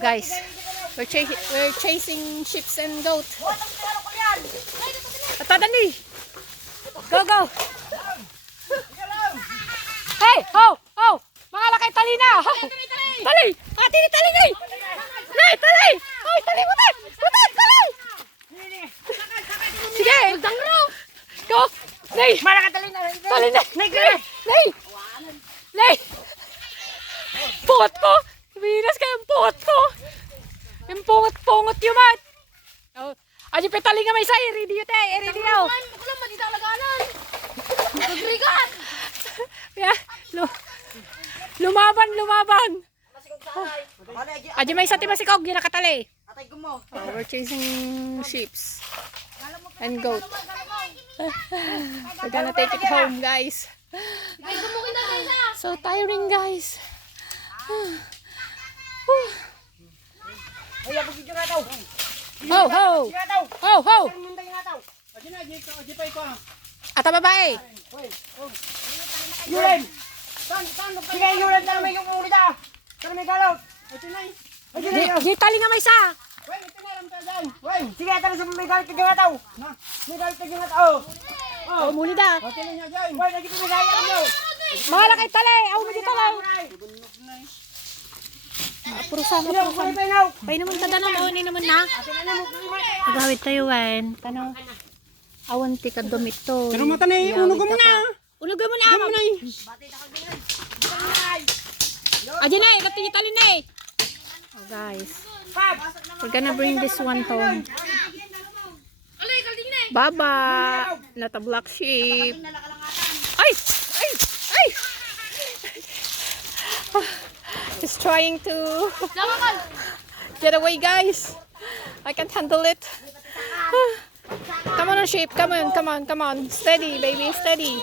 Guys, we're chasing sheep and goat. Atadani! Go, go! Hey! Ho! Ho! Mga lakay, tali na! Ho! Tali! Ah, tali! Tali! Nay! Tali! Hoy, tali! Butat! Butat! Tali! Sige! Dangro! Go! Nay! Malakatali na. Tali na! Nay! Nay! Nay! Pungot ko! Binas ka yung pungot ko! Yung pungot yung mat! Oh, aji petali nga may say, ready yun eh, ready now. Bukulan, matitaalaganan. Magrigan. Yeah, lumaban. Aji may sati masikog, yun nakatali. Atay ko mo. Oh, we're chasing sheep and goat. We're gonna take it home, guys. So tiring, guys. Ay, ako video nga daw. Ho, ho! Nga daw. Ho, ho! Munday nga daw. Aji pa ito. Ata babae. Yulen. Sige, Yulen, tala may yung uli da. Tala may galaw. Ito na eh. Di tali nga may sa. Wey, ito na lang tayo dyan. Wey. Sige, tala sa may galit ka nga daw. May galit ka nga daw. Oh, muli da. Ito na niya dyan. Wey, nagiging may galit ka daw. Mahal kay tali. Aw mo di tali. Purusan. Pay naman tada na mo ni naman na. Agawit tayo wan. Tanong. Awan ti ka dumito. Pero mata na eh. Unog mo na. Unog mo na. Unog mo na eh. Aja na, katong tali na eh. Oh, guys. We're gonna bring this one home. Baba. Not a black sheep. Ay! Ay! Ay! Just trying to get away, guys. I can't handle it. Come on, sheep. Come on. Steady, baby. Steady.